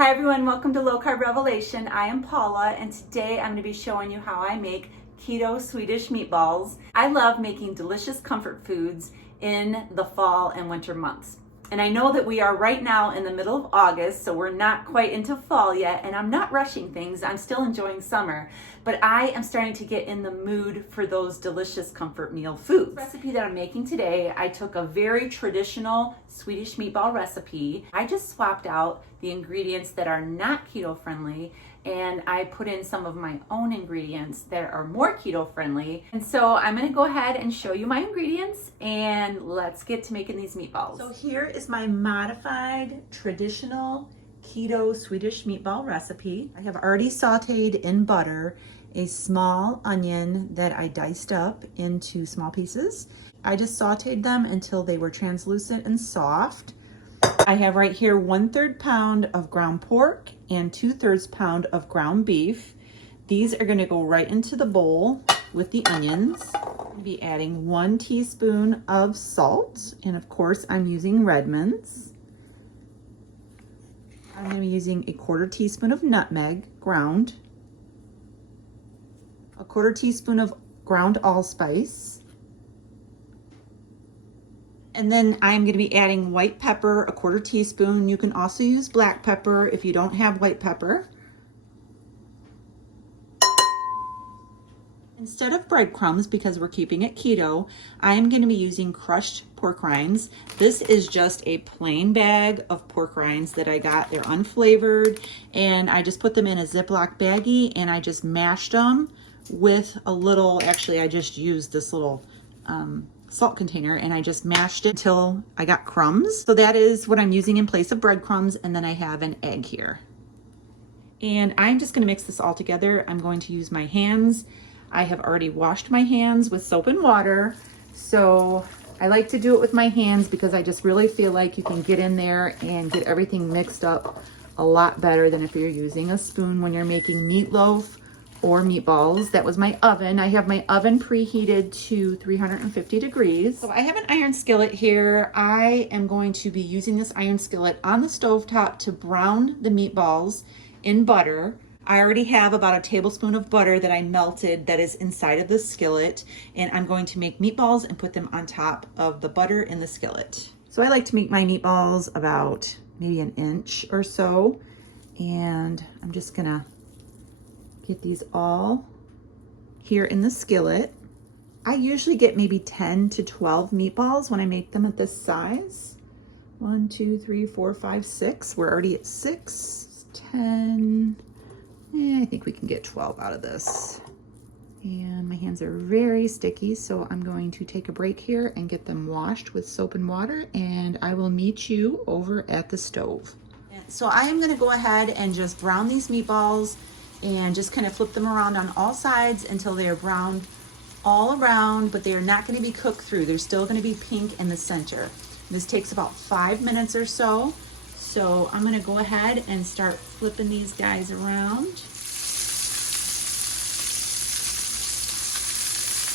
Hi everyone, welcome to Low Carb Revelation. I am Paula and today I'm going to be showing you how I make keto Swedish meatballs. I love making delicious comfort foods in the fall and winter months. And I know that we are right now in the middle of August, so we're not quite into fall yet, and I'm not rushing things. I'm still enjoying summer, but I am starting to get in the mood for those delicious comfort meal foods. The recipe that I'm making today, I took a very traditional Swedish meatball recipe. I just swapped out the ingredients that are not keto friendly and I put in some of my own ingredients that are more keto friendly. And so I'm gonna go ahead and show you my ingredients and let's get to making these meatballs. So here is my modified traditional keto Swedish meatball recipe. I have already sauteed in butter a small onion that I diced up into small pieces. I just sauteed them until they were translucent and soft. I have right here 1/3 pound of ground pork and 2/3 pound of ground beef. These are gonna go right into the bowl with the onions. I'll be adding 1 teaspoon of salt, and of course I'm using Redmond's. I'm gonna be using a 1/4 teaspoon of nutmeg ground, a 1/4 teaspoon of ground allspice, and then I'm going to be adding white pepper, a 1/4 teaspoon. You can also use black pepper if you don't have white pepper. Instead of breadcrumbs, because we're keeping it keto, I'm going to be using crushed pork rinds. This is just a plain bag of pork rinds that I got. They're unflavored, and I just put them in a Ziploc baggie and I just mashed them with a little, actually I just used this little salt container and I just mashed it until I got crumbs. So that is what I'm using in place of breadcrumbs, and then I have an egg here. And I'm just going to mix this all together. I'm going to use my hands. I have already washed my hands with soap and water. So I like to do it with my hands because I just really feel like you can get in there and get everything mixed up a lot better than if you're using a spoon when you're making meatloaf or meatballs. That was my oven. I have my oven preheated to 350 degrees. So I have an iron skillet here. I am going to be using this iron skillet on the stovetop to brown the meatballs in butter. I already have about a tablespoon of butter that I melted that is inside of the skillet, and I'm going to make meatballs and put them on top of the butter in the skillet. So I like to make my meatballs about maybe 1 inch or so, and I'm just gonna get these all here in the skillet. I usually get maybe 10 to 12 meatballs when I make them at this size. 1, 2, 3, 4, 5, 6. We're already at 6, 10. I think we can get 12 out of this. And my hands are very sticky, so I'm going to take a break here and get them washed with soap and water, and I will meet you over at the stove. So I am going to go ahead and just brown these meatballs and just kind of flip them around on all sides until they are browned all around, but they are not going to be cooked through. They're still going to be pink in the center. This takes about 5 minutes or so. So I'm going to go ahead and start flipping these guys around.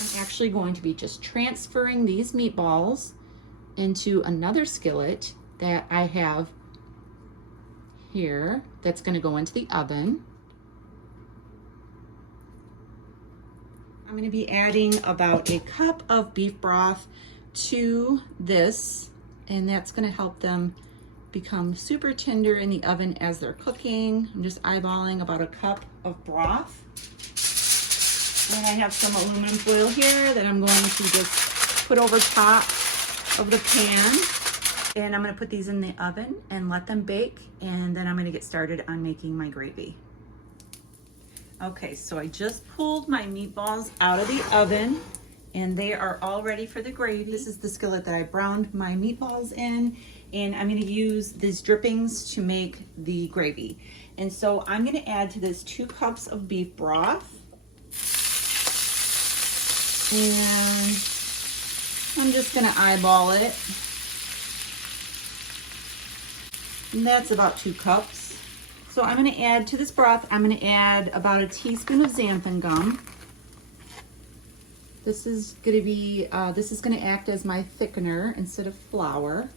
I'm actually going to be just transferring these meatballs into another skillet that I have here that's going to go into the oven. I'm going to be adding about a cup of beef broth to this, and that's going to help them become super tender in the oven as they're cooking. I'm just eyeballing about a cup of broth. And I have some aluminum foil here that I'm going to just put over top of the pan. And I'm going to put these in the oven and let them bake, and then I'm going to get started on making my gravy. Okay, so I just pulled my meatballs out of the oven and they are all ready for the gravy. This is the skillet that I browned my meatballs in, and I'm going to use these drippings to make the gravy. And so I'm going to add to this 2 cups of beef broth. And I'm just going to eyeball it. And that's about 2 cups. So I'm going to add to this broth, I'm going to add about a teaspoon of xanthan gum. This is going to act as my thickener instead of flour.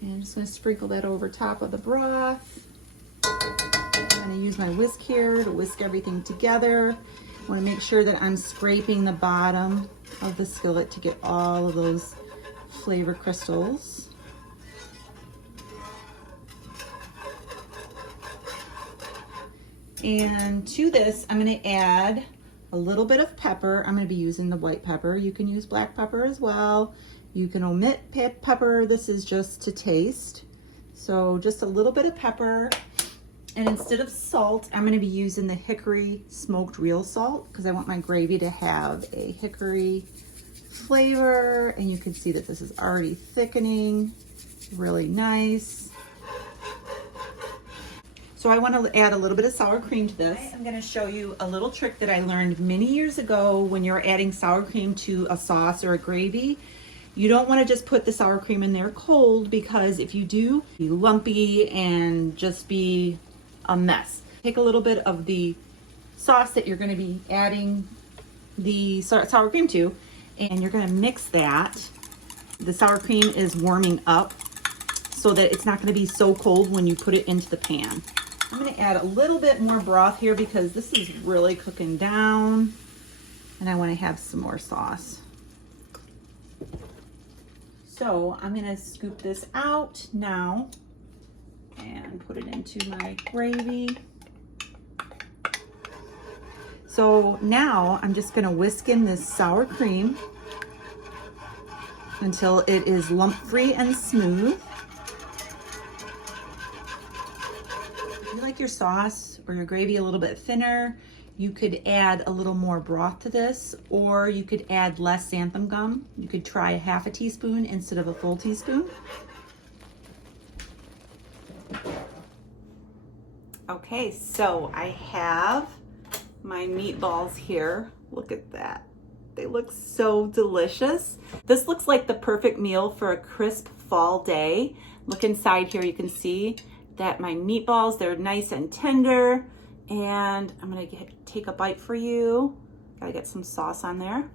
And I'm just going to sprinkle that over top of the broth. use my whisk here to whisk everything together. I want to make sure that I'm scraping the bottom of the skillet to get all of those flavor crystals. And to this, I'm going to add a little bit of pepper. I'm going to be using the white pepper. You can use black pepper as well. You can omit pepper. This is just to taste. So just a little bit of pepper. And instead of salt, I'm going to be using the hickory smoked real salt because I want my gravy to have a hickory flavor. And you can see that this is already thickening, really nice. So I want to add a little bit of sour cream to this. I'm going to show you a little trick that I learned many years ago when you're adding sour cream to a sauce or a gravy. You don't want to just put the sour cream in there cold because if you do, it'll be lumpy and just be a mess. Take a little bit of the sauce that you're going to be adding the sour cream to, and you're going to mix that. The sour cream is warming up so that it's not going to be so cold when you put it into the pan. I'm going to add a little bit more broth here because this is really cooking down and I want to have some more sauce. So I'm going to scoop this out now and put it into my gravy. So now I'm just going to whisk in this sour cream until it is lump-free and smooth. If you like your sauce or your gravy a little bit thinner, you could add a little more broth to this, or you could add less xanthan gum. You could try half a teaspoon instead of a full teaspoon. Okay, so I have my meatballs here. Look at that. They look so delicious. This looks like the perfect meal for a crisp fall day. Look inside here, you can see that my meatballs, they're nice and tender. And I'm gonna take a bite for you. Gotta get some sauce on there.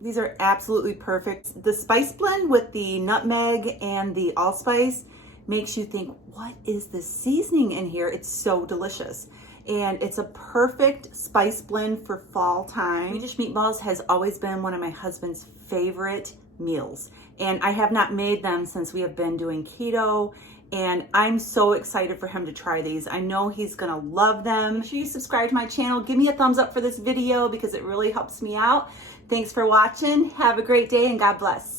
These are absolutely perfect. The spice blend with the nutmeg and the allspice makes you think, what is this seasoning in here? It's so delicious. And it's a perfect spice blend for fall time. Swedish meatballs has always been one of my husband's favorite meals. And I have not made them since we have been doing keto. And I'm so excited for him to try these. I know he's gonna love them. Make sure you subscribe to my channel. Give me a thumbs up for this video because it really helps me out. Thanks for watching. Have a great day and God bless.